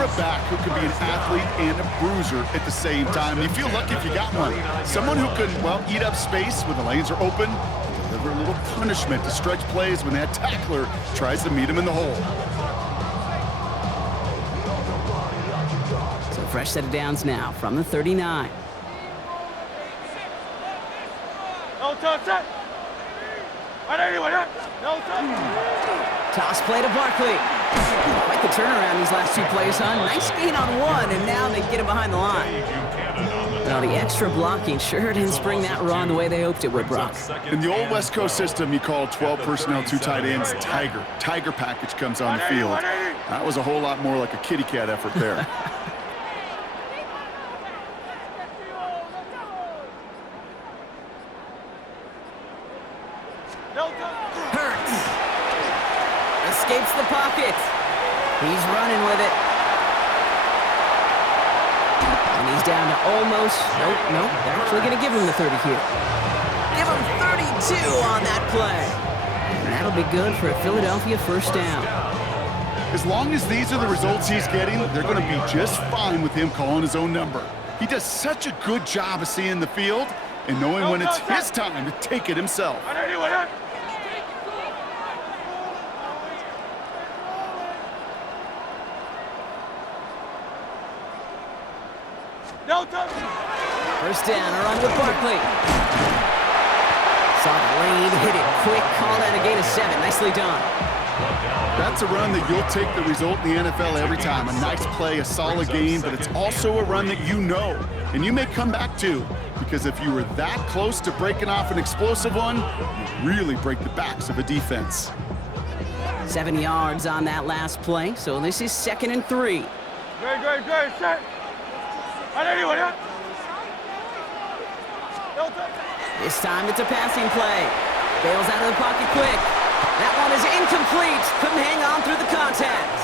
for a back who can be an athlete and a bruiser at the same time. You feel lucky if you got one. Someone who can, well, eat up space when the lanes are open, and deliver a little punishment to stretch plays when that tackler tries to meet him in the hole. So fresh set of downs now from the 39. No touch it. No touch. Toss play to Barkley. Quite the turnaround these last two plays, huh? Nice gain on one, and now they get him behind the line. Well, the extra blocking sure didn't spring that run the way they hoped it would, Brock. In the old West Coast system, you call 12 personnel, 2 tight ends, Tiger. Tiger package comes on the field. That was a whole lot more like a kitty cat effort there. Hurts. Escapes the pocket. He's running with it. And he's down to almost, nope, they're actually going to give him the 30 here. Give him 32 on that play. And that'll be good for a Philadelphia first down. As long as these are the results he's getting, they're going to be just fine with him calling his own number. He does such a good job of seeing the field and knowing when it's his time to take it himself. First down, a run with Barkley. Saw the lane, hit it quick, called out a gain of 7. Nicely done. That's a run that you'll take the result in the NFL every time. A nice play, a solid game, but it's also a run that you know, and you may come back to, because if you were that close to breaking off an explosive one, you really break the backs of a defense. 7 yards on that last play, so this is 2nd and 3. Great, set. This time it's a passing play. Bails out of the pocket quick. That one is incomplete. Couldn't hang on through the contact.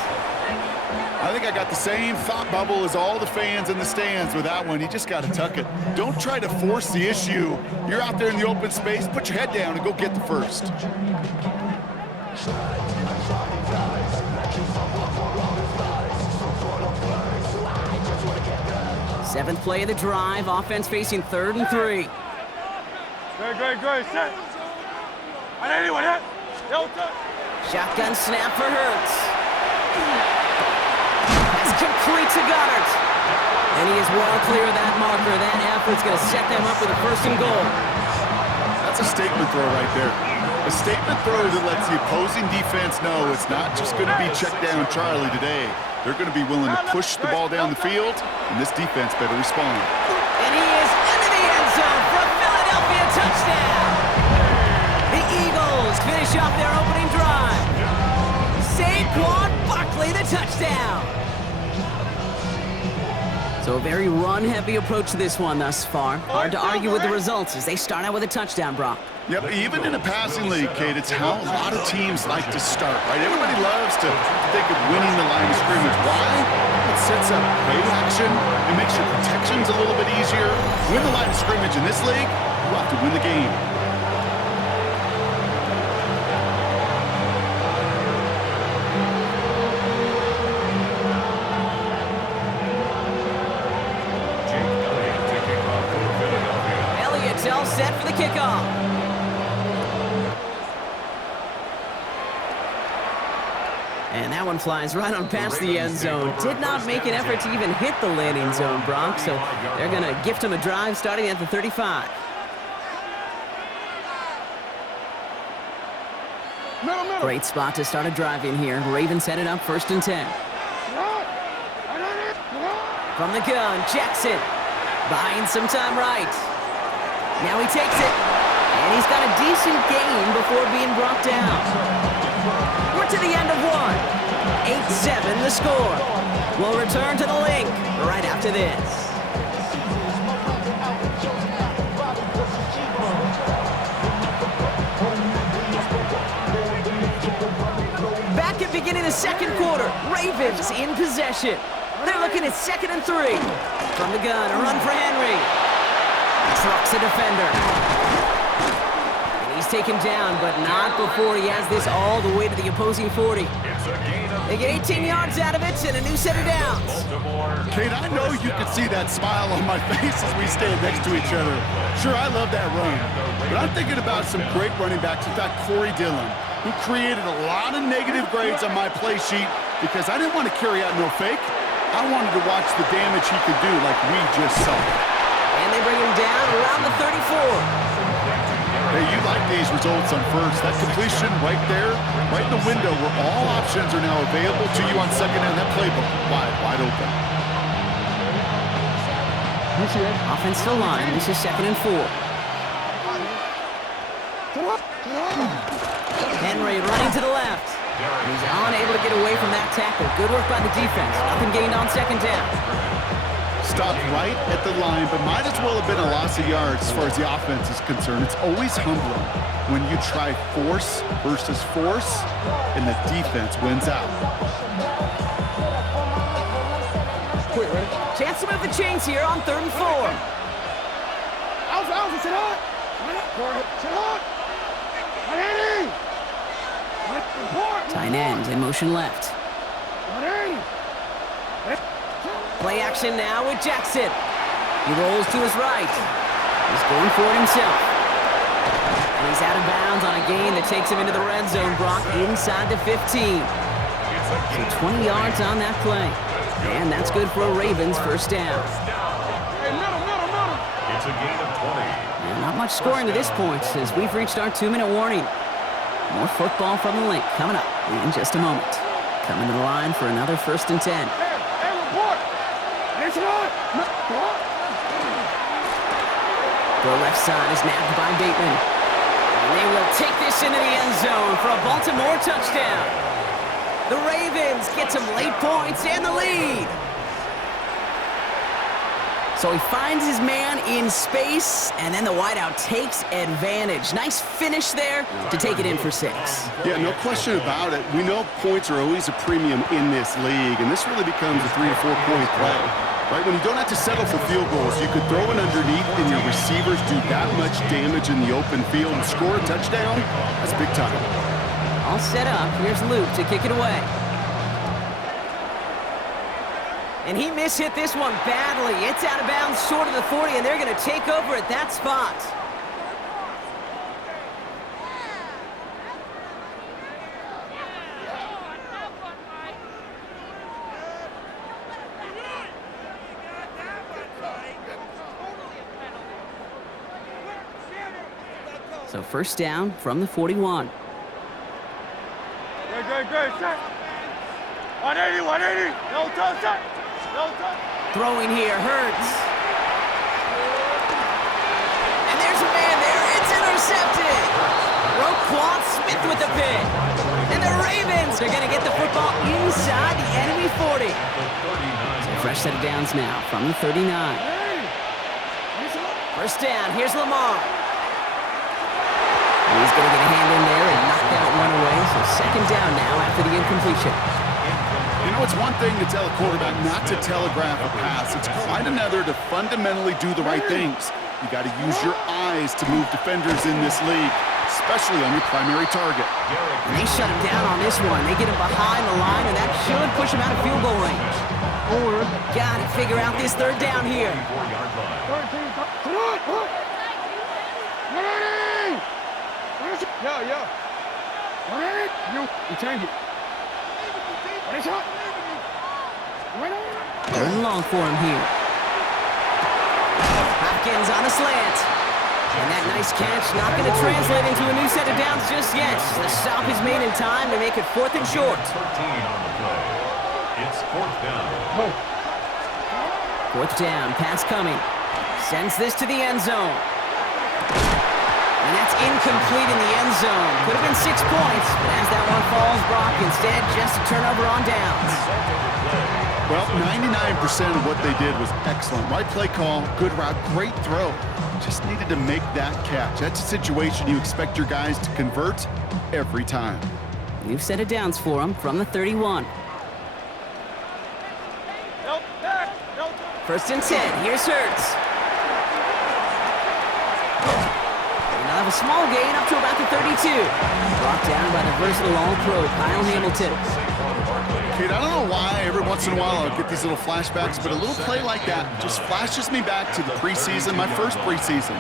I think I got the same thought bubble as all the fans in the stands with that one. You just got to tuck it. Don't try to force the issue. You're out there in the open space. Put your head down and go get the first. Seventh play of the drive. Offense facing 3rd and 3. Great, set. Shotgun snap for Hurts. That's complete to Goddard. And he is well clear of that marker. That effort's going to set them up with a 1st and goal. That's a statement throw right there. A statement throw that lets the opposing defense know it's not just going to be check down Charlie today. They're going to be willing to push the ball down the field, and this defense better respond. And he is into the end zone for a Philadelphia touchdown. The Eagles finish off their opening drive. Saquon Barkley, the touchdown. So a very run-heavy approach to this one thus far. Hard to argue with the results as they start out with a touchdown, Brock. Yep, even in a passing league, Kate, it's how a lot of teams like to start, right? Everybody loves to think of winning the line of scrimmage. Why? It sets up play action. It makes your protections a little bit easier. Win the line of scrimmage in this league, you have to win the game. All set for the kickoff. And that one flies right on past the end zone. Did not make an effort to even hit the landing zone, Brock, so they're going to gift him a drive starting at the 35. Great spot to start a drive in here. Ravens headed up 1st and 10. From the gun, Jackson buying some time right. Now he takes it, and he's got a decent gain before being brought down. We're to the end of one. 8-7 the score. We'll return to the link right after this. Back at beginning of 2nd quarter, Ravens in possession. They're looking at 2nd and 3. From the gun, a run for Henry. Trucks a defender. And he's He's taken down, but not before he has this all the way to the opposing 40. They get 18 yards out of it and a new set of downs. Kate, I know you can see that smile on my face as we stand next to each other. Sure, I love that run, but I'm thinking about some great running backs. In fact, Corey Dillon, who created a lot of negative grades on my play sheet because I didn't want to carry out no fake. I wanted to watch the damage he could do like we just saw. And they bring him down around the 34. Hey, you like these results on first. That completion right there, right in the window where all options are now available to you on second and that playbook wide open. Offensive line, this is 2nd and 4. Henry running to the left. He's unable to get away from that tackle. Good work by the defense. Nothing gained on 2nd down. Stopped right at the line, but might as well have been a loss of yards as far as the offense is concerned. It's always humbling when you try force versus force, and the defense wins out. Chance to move the chains here on 3rd and 4. Tight ends in motion left. Play action now with Jackson. He rolls to his right. He's going for it himself. And he's out of bounds on a gain that takes him into the red zone, Brock, inside the 15. So 20 yards on that play. And that's good for a Ravens first down. It's a gain of 20. And not much scoring to this point as we've reached our 2-minute warning. More football from the link coming up in just a moment. Coming to the line for another 1st and 10. The left side is nabbed by Bateman. And they will take this into the end zone for a Baltimore touchdown. The Ravens get some late points and the lead. So he finds his man in space, and then the wideout takes advantage. Nice finish there to take it in for 6. Yeah, no question about it. We know points are always a premium in this league, and this really becomes a 3 to 4 point play. Right, when you don't have to settle for field goals, you could throw it underneath and your receivers do that much damage in the open field and score a touchdown. That's big time. All set up. Here's Luke to kick it away. And he mishit this one badly. It's out of bounds short of the 40, and they're going to take over at that spot. So first down from the 41. Great, set. 180. No touch, set. No touch. Throwing here, Hurts. And there's a man there. It's intercepted. Roquan Smith with the pick. And the Ravens are going to get the football inside the enemy 40. So fresh set of downs now from the 39. First down, here's Lamar. He's going to get a hand in there and knock that one away. So 2nd down now after the incompletion. You know, it's one thing to tell a quarterback not to telegraph a pass. It's quite another to fundamentally do the right things. You got to use your eyes to move defenders in this league, especially on your primary target. And they shut him down on this one. They get him behind the line, and that should push him out of field goal range. Got to figure out this 3rd down here. Yeah. You change it. 3rd and long for him here. Hopkins on a slant. And that nice catch not going to translate into a new set of downs just yet. The stop is made in time to make it 4th and short. 13 on the play. It's 4th down. 4th down, pass coming. Sends this to the end zone. And that's incomplete in the end zone. Could have been 6 points, but as that one falls, Brock, instead just a turnover on downs. Well, 99% of what they did was excellent. Right play call, good route, great throw. Just needed to make that catch. That's a situation you expect your guys to convert every time. New set of downs for them from the 31. First and 10. Here's Hurts. They'll have a small gain up to about the 32. Brought down by the versatile All-Pro, Kyle Hamilton. Kate, I don't know why every once in a while I'll get these little flashbacks, but a little play like that just flashes me back to the preseason, my first preseason.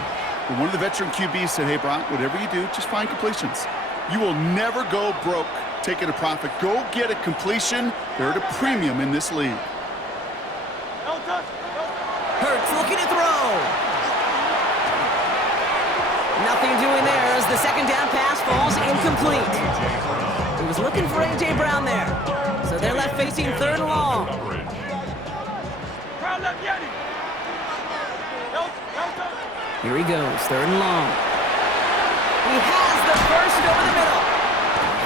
When one of the veteran QBs said, hey, Brock, whatever you do, just find completions. You will never go broke taking a profit. Go get a completion. They're at a premium in this league. Hurts looking to throw. Nothing doing there as the second down pass falls incomplete. He was looking for A.J. Brown there. So they're left facing third and long. Here he goes, third and long. He has the first over the middle.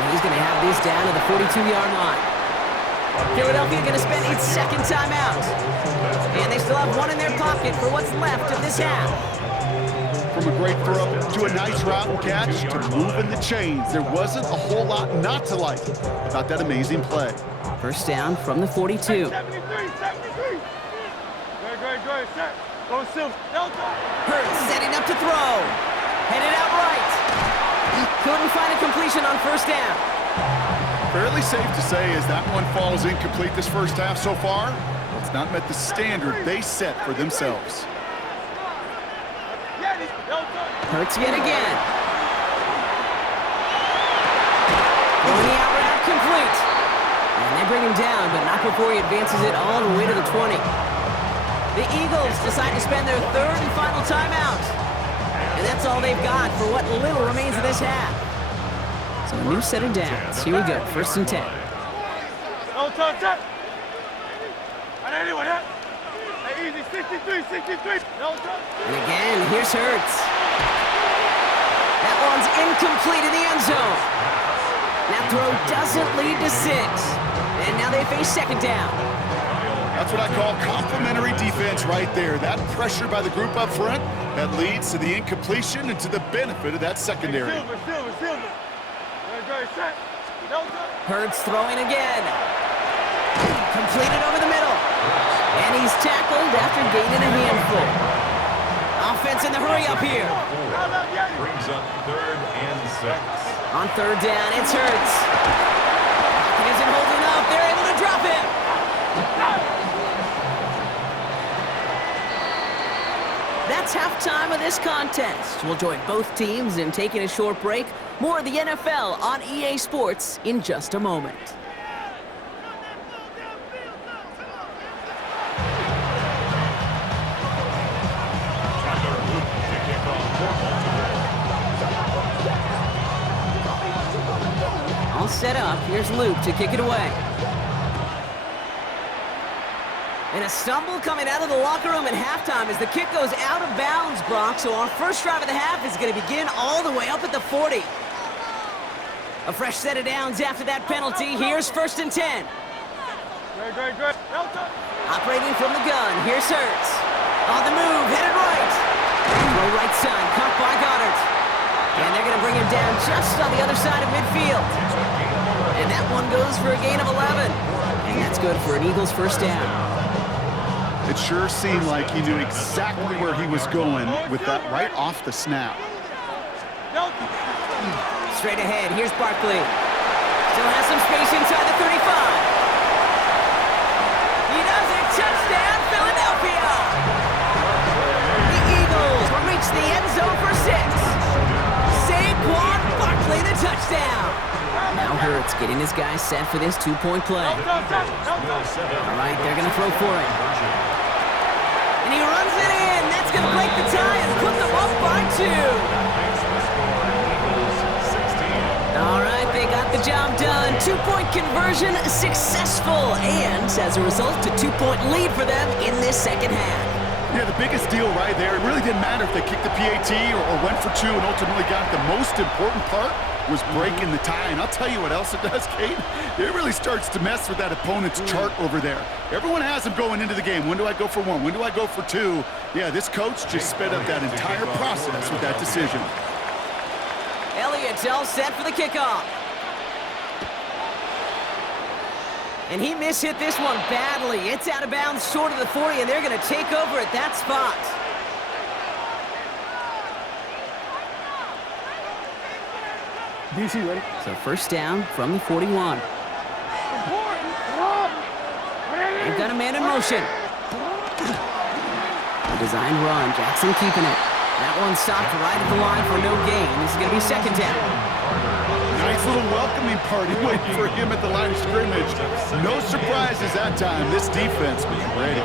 And he's going to have this down to the 42-yard line. Philadelphia going to spend its second timeout. And they still have one in their pocket for what's left of this half. From a great throw to a nice route and catch to moving the chains. There wasn't a whole lot not to like about that amazing play. First down from the 42. 73, 73. Good, set. Go Silver. Hurts setting up to throw. Headed out right. Couldn't find a completion on first down. Fairly safe to say as that one falls incomplete this first half so far, it's not met the standard they set for themselves. Hurts yet again. Throwing the out route complete. And they bring him down, but not before he advances it all the way to the 20. The Eagles decide to spend their third and final timeout. And that's all they've got for what little remains of this half. So a new set of downs. Here we go, first and 10. Easy, 63, 63. And again, here's Hurts. That one's incomplete in the end zone. That throw doesn't lead to 6. And now they face second down. That's what I call complimentary defense right there. That pressure by the group up front, that leads to the incompletion and to the benefit of that secondary. Silver. Good, set. Hurts throwing again. Completed over the middle. And he's tackled after gaining a handful. Offense in the hurry up here. Brings up 3rd and 6. On third down, it's Hurts. He isn't holding up. They're able to drop him. That's halftime of this contest. We'll join both teams in taking a short break. More of the NFL on EA Sports in just a moment. All set up. Here's Luke to kick it away. And a stumble coming out of the locker room at halftime as the kick goes out of bounds, Brock. So our first drive of the half is going to begin all the way up at the 40. A fresh set of downs after that penalty. Here's first and 10. Good. Operating from the gun. Here's Hurts. On the move, headed right. Throw right side, caught by Goddard. And they're going to bring him down just on the other side of midfield. And that one goes for a gain of 11. And that's good for an Eagles first down. It sure seemed like he knew exactly where he was going with that right off the snap. Straight ahead, here's Barkley. Still has some space inside the 35. He does it, touchdown, Philadelphia! The Eagles reach the end zone for 6. Saquon Barkley, the touchdown. Now Hurts getting his guys set for this two-point play. All right, they're going to throw for it. And he runs it in. That's going to break the tie and put them up by 2. All right, they got the job done. Two-point conversion successful. And as a result, a two-point lead for them in this second half. Yeah, the biggest deal right there, it really didn't matter if they kicked the PAT or went for 2 and ultimately got it. The most important part was breaking the tie. And I'll tell you what else it does, Kate. It really starts to mess with that opponent's chart over there. Everyone has them going into the game. When do I go for 1? When do I go for 2? Yeah, this coach just sped up that entire process with that decision. Elliott's all set for the kickoff. And he mishit this one badly. It's out of bounds short of the 40, and they're going to take over at that spot. DC, ready? So first down from the 41. They've got a man in motion. A designed run. Jackson keeping it. That one stopped right at the line for no gain. This is going to be second down. Nice little welcoming party waiting for him at the line of scrimmage. No surprises that time. This defense was ready.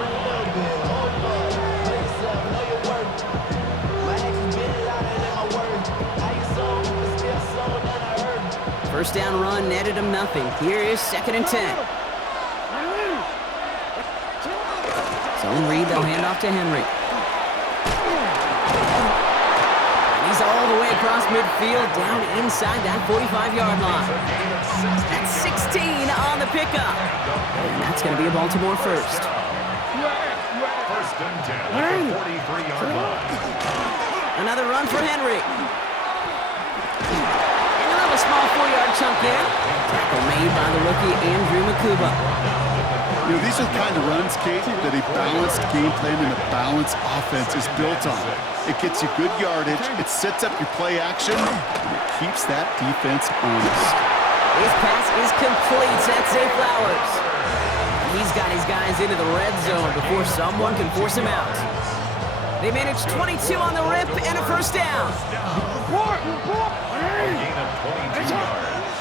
First down run netted him nothing. Here is second and 10. Zone read, they'll hand off to Henry. And he's all the way across midfield, down inside that 45-yard line. That's 16 on the pickup. And that's going to be a Baltimore first. First and 10 at the 43-yard line. Another run for Henry. A small 4-yard chunk in. Tackle made by the rookie Andrew Makuba. You know, these are the kind of runs, Kate, that a balanced game plan and a balanced offense is built on. It gets you good yardage, it sets up your play action, and it keeps that defense honest. His pass is complete. That's Zay Flowers. He's got his guys into the red zone before someone can force him out. They managed 22 on the rip and a first down. A gain of 22 yards.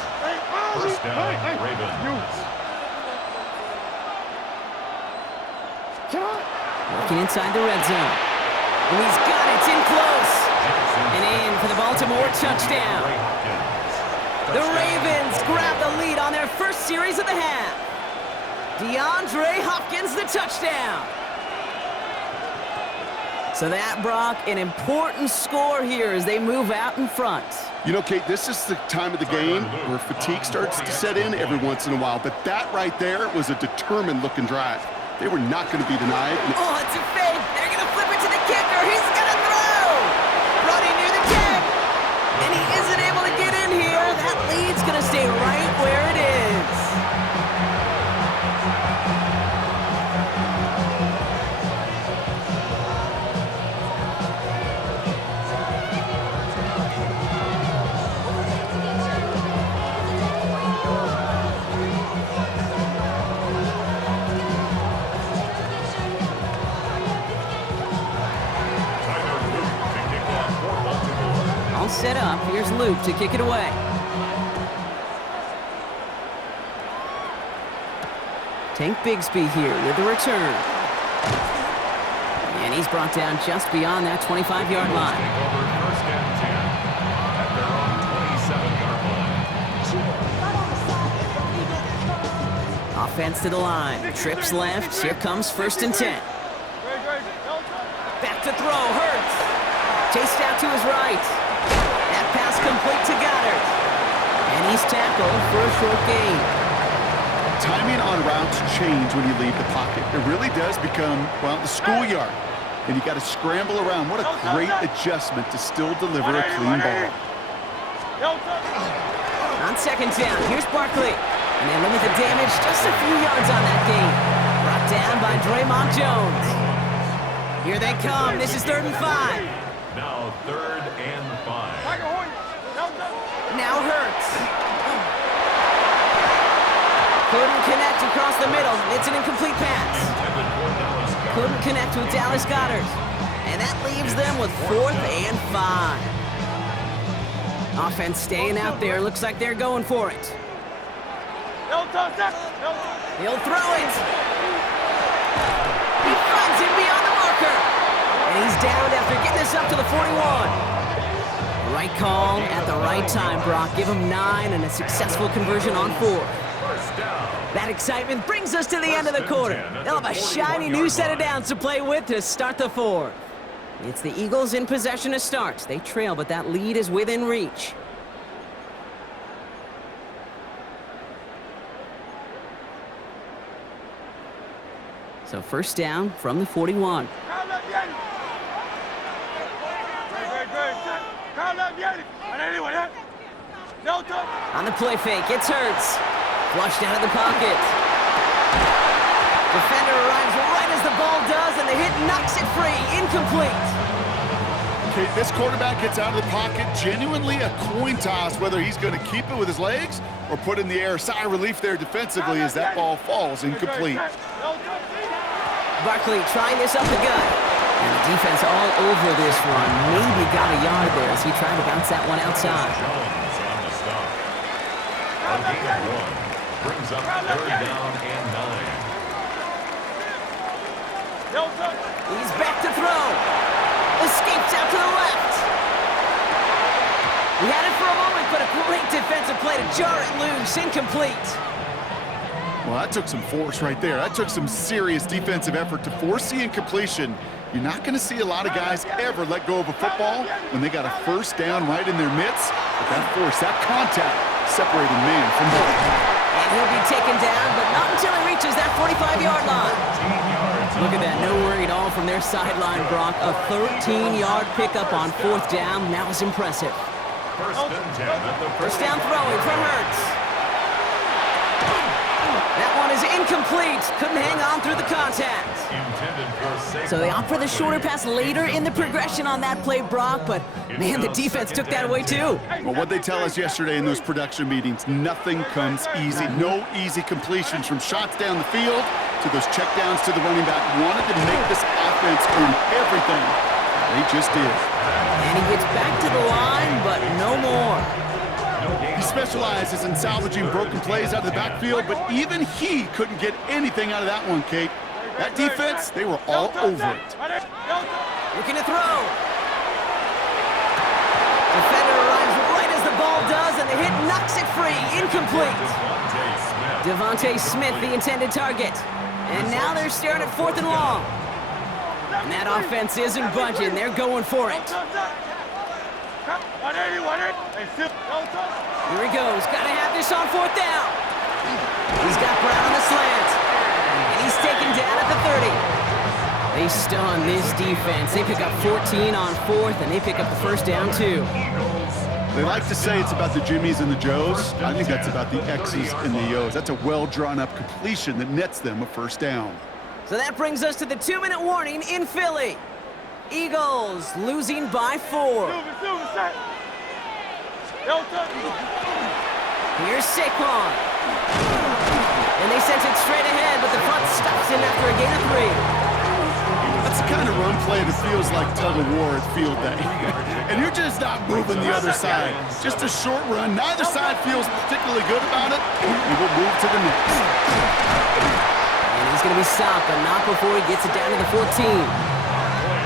First down, Ravens. Working inside the red zone. And he's got it. It's in close. And in for the Baltimore touchdown. The Ravens grab the lead on their first series of the half. DeAndre Hopkins, the touchdown. So that, Brock, an important score here as they move out in front. You know, Kate, this is the time of the game where fatigue starts to set in every once in a while, but that right there was a determined-looking drive. They were not going to be denied. Oh, it's a fake. They're going to flip it to the kicker. He's going to throw. Running near the 10. And he isn't able to get in here. That lead's going to stay right where it is. Set up. Here's Luke to kick it away. Tank Bigsby here with the return. And he's brought down just beyond that 25-yard line. First and 10 at their own 27-yard line. Offense to the line. Trips left. Here comes first and 10. Back to throw. Hurts. Chased out to his right. That pass complete to Goddard. And he's tackled for a short gain. Timing on routes change when you leave the pocket. It really does become, well, the schoolyard. And you got to scramble around. What a great adjustment to still deliver a clean ball. On second down, here's Barkley. And they limit the damage just a few yards on that gain. Brought down by Draymond Jones. Here they come. This is 3rd and 5. Now 3rd and 5. Now Hurts. Couldn't connect across the middle. It's an incomplete pass. Couldn't connect with Dallas Goedert. And that leaves them with 4th and 5. Offense staying out there. Looks like they're going for it. He'll throw it. He finds him beyond the marker. And he's down after getting this up to the 41. Right call at the right time, Brock. Give him 9 and a successful conversion on 4. That excitement brings us to the end of the quarter. They'll have a shiny new set of downs to play with to start the 4th. It's the Eagles in possession to start. They trail, but that lead is within reach. So first down from the 41. On the play fake, it's Hurts. Flushed out of the pocket. Defender arrives right as the ball does, and the hit knocks it free. Incomplete. Kate, this quarterback gets out of the pocket, genuinely a coin toss, whether he's going to keep it with his legs or put in the air. Sigh of relief there defensively as that ball falls incomplete. Barkley trying this up the gut. And the defense all over this one. Maybe got a yard there as he tried to bounce that one outside. Jones on the stop. A gain of 1 brings up 3rd down and 9. He's back to throw. Escapes out to the left. He had it for a moment, but a great defensive play to jar it loose. Incomplete. Well, that took some force right there. That took some serious defensive effort to force the incompletion. You're not going to see a lot of guys ever let go of a football when they got a first down right in their midst. But that force, that contact, separated man from ball. And he'll be taken down, but not until he reaches that 45-yard line. Look at that, no worry at all from their sideline, Brock. A 13-yard pickup on 4th down. That was impressive. First and 10 at the First down throwing from Hurts. That one is incomplete. Couldn't hang on through the contact. So they opt for the shorter pass later in the progression on that play, Brock, but man, the defense took that away too. Well, what they tell us yesterday in those production meetings, nothing comes easy. No easy completions from shots down the field to those checkdowns to the running back. Wanted to make this offense earn everything. They just did. And he gets back to the line, but no more. He specializes in salvaging broken plays out of the backfield, but even he couldn't get anything out of that one, Kate. That defense, they were all over it. Looking to throw. Defender arrives right as the ball does, and the hit knocks it free. Incomplete. Devontae Smith, the intended target. And now they're staring at 4th and long. And that offense isn't budging. They're going for it. Here he goes. Got to have this on 4th down. He's got Brown on the slant. And he's taken down at the 30. They stun this defense. They pick up 14 on 4th, and they pick up the first down, too. They like to say it's about the Jimmies and the Joes. I think that's about the X's and the O's. That's a well-drawn-up completion that nets them a first down. So that brings us to the 2-minute warning in Philly. Eagles losing by 4. Here's Saquon. And they sent it straight ahead, but the front stops him after a gain of 3. That's the kind of run play that feels like tug-of-war at field day. And you're just not moving the other side. Just a short run. Neither side feels particularly good about it. You will move to the next. And he's going to be stopped, but not before he gets it down to the 14.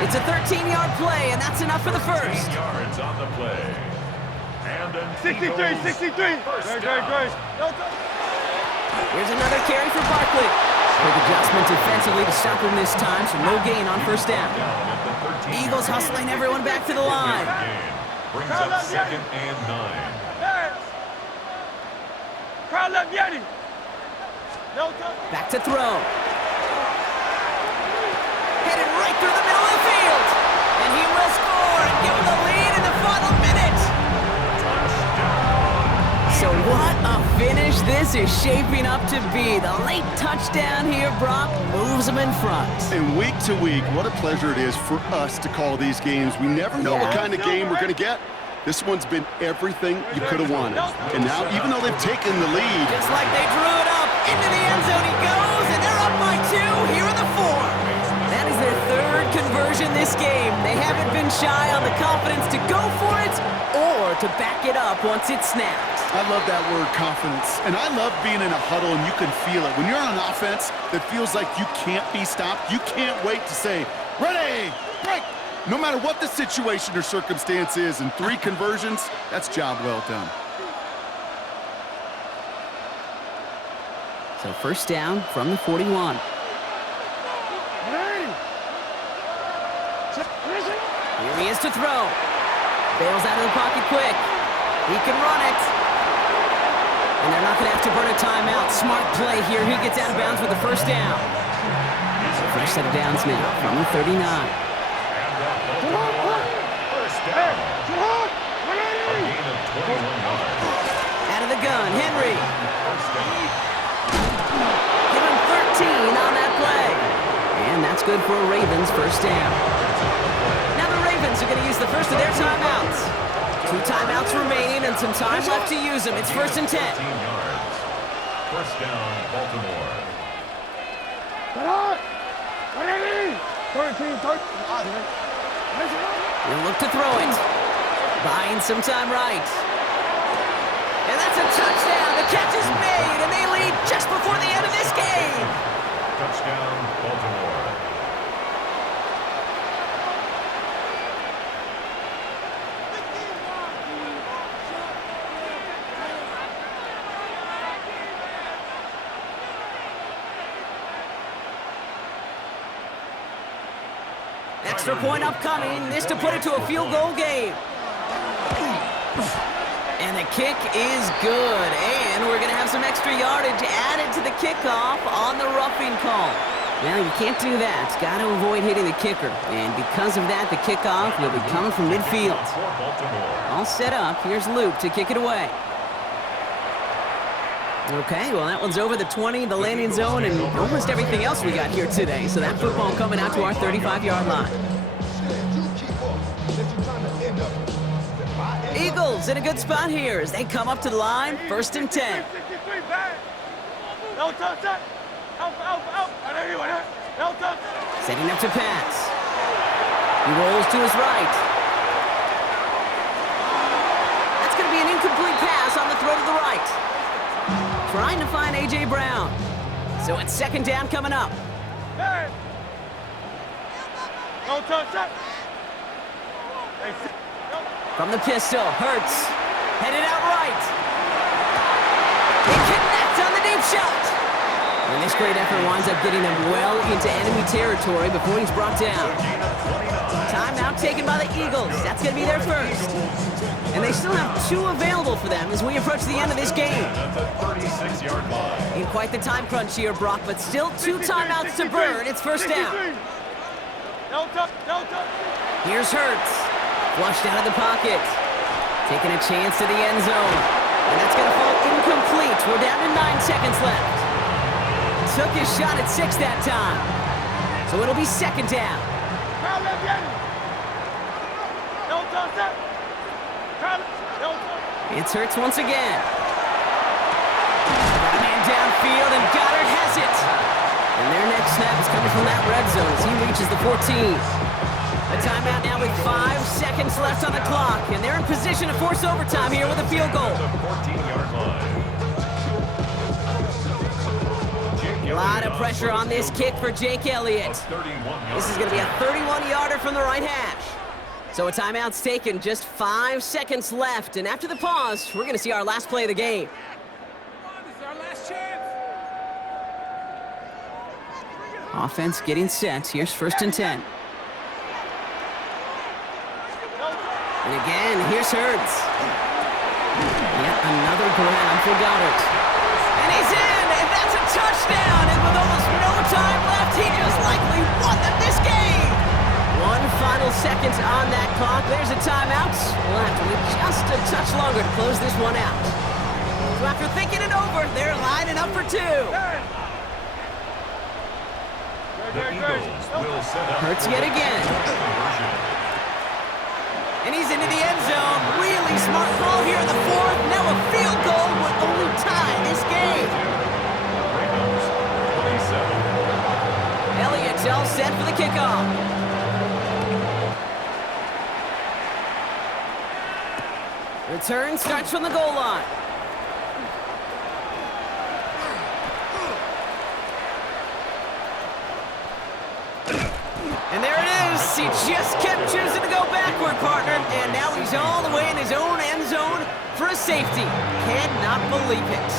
It's a 13-yard play, and that's enough for the first. Yards on the play. And an 63. Great. Here's another carry for Barkley. Quick adjustment defensively to stop him this time, so no gain on first down. Eagles hustling everyone back to the line. Brings up 2nd and 9. Back to throw. Headed right through the middle of the field. And he will score and give him the lead in the final minute. So what a finish this is shaping up to be. The late touchdown here, Brock, moves them in front. And week to week, what a pleasure it is for us to call these games. We never know what kind of game we're going to get. This one's been everything you could have wanted. And now, even though they've taken the lead, Just like they drew it up, into the end zone he goes, and they're up by 2. Here are the 4. That is their 3rd conversion this game. They haven't been shy on the confidence to go for it or to back it up once it's snapped. I love that word, confidence. And I love being in a huddle and you can feel it. When you're on offense that feels like you can't be stopped, you can't wait to say, ready, break. No matter what the situation or circumstance is, in 3 conversions, that's job well done. So first down from the 41. Here he is to throw. Bails out of the pocket quick. He can run it. And they're not going to have to burn a timeout. Smart play here. He gets out of bounds with the first down. So first set of downs now from the 39. First down. A gain of 21 yards. Out of the gun, Henry. First down. Give him 13 on that play. And that's good for a Ravens first down. Now the Ravens Ravens are going to use the first of their timeouts. 2 timeouts remaining and some time left to use them. It's 1st and 10. 15 yards. First down, Baltimore. He'll look to throw it. Buying some time right. And that's a touchdown. The catch is made, and they lead just before the end of this game. Touchdown, Baltimore. Extra point upcoming. This to put it to a field goal game. And the kick is good. And we're going to have some extra yardage added to the kickoff on the roughing call. Now, you can't do that. Got to avoid hitting the kicker. And because of that, the kickoff will be coming from midfield. All set up. Here's Luke to kick it away. Okay, well, that one's over the 20, the landing zone, and almost everything else we got here today. So that football coming out to our 35-yard line. Eagles in a good spot here as they come up to the line, 1st and 10. Setting up to pass. He rolls to his right. That's going to be an incomplete pass on the throw to the right. Trying to find A.J. Brown. So it's 2nd down coming up. From the pistol, Hurts. Headed out right. He connects on the deep shot. And this great effort winds up getting him well into enemy territory before he's brought down. Timeout taken by the Eagles. That's going to be their first. And they still have 2 available for them as we approach the end of this game. In quite the time crunch here, Brock, but still 2 timeouts to burn. It's 1st down. Here's Hurts. Flushed out of the pocket. Taking a chance to the end zone. And that's going to fall incomplete. We're down to 9 seconds left. Took his shot at 6 that time. So it'll be 2nd down. It's Hurts once again. Got a man downfield, and Goddard has it. And their next snap is coming from that red zone as he reaches the 14. A timeout now with 5 seconds left on the clock, and they're in position to force overtime here with a field goal. A lot of pressure on this kick for Jake Elliott. This is going to be a 31-yarder from the right hash. So a timeout's taken, just 5 seconds left, and after the pause, we're going to see our last play of the game. This is our last chance. Offense getting set. Here's 1st and 10. And again, here's Hurts. Yet another grab for Goddard. And he's in, and that's a touchdown. And with almost no time left, he just likely won them this game. 1 final second on that clock. There's a timeout. We'll have to wait just a touch longer to close this one out. So after thinking it over, they're lining up for 2. Hurts yet again. And he's into the end zone. Really smart call here in the 4th. Now a field goal would only tie this game. Elliott's all set for the kickoff. Return starts from the goal line. And there it is. He just kept choosing to go backward, partner. And now he's all the way in his own end zone for a safety. Cannot believe it.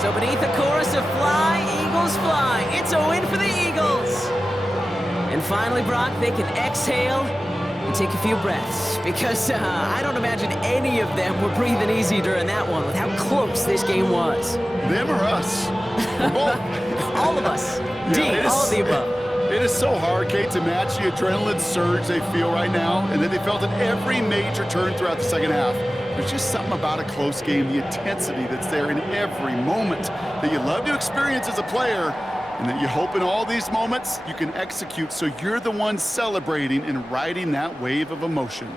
So beneath the chorus of Fly, Eagles Fly, it's a win for the Eagles. And finally, Brock, they can exhale and take a few breaths. Because I don't imagine any of them were breathing easy during that one with how close this game was. Them or us? All of us. D, all of the above. It is so hard, Kate, to match the adrenaline surge they feel right now, and that they felt at every major turn throughout the second half. There's just something about a close game, the intensity that's there in every moment that you love to experience as a player, And that you hope in all these moments you can execute so you're the one celebrating and riding that wave of emotion.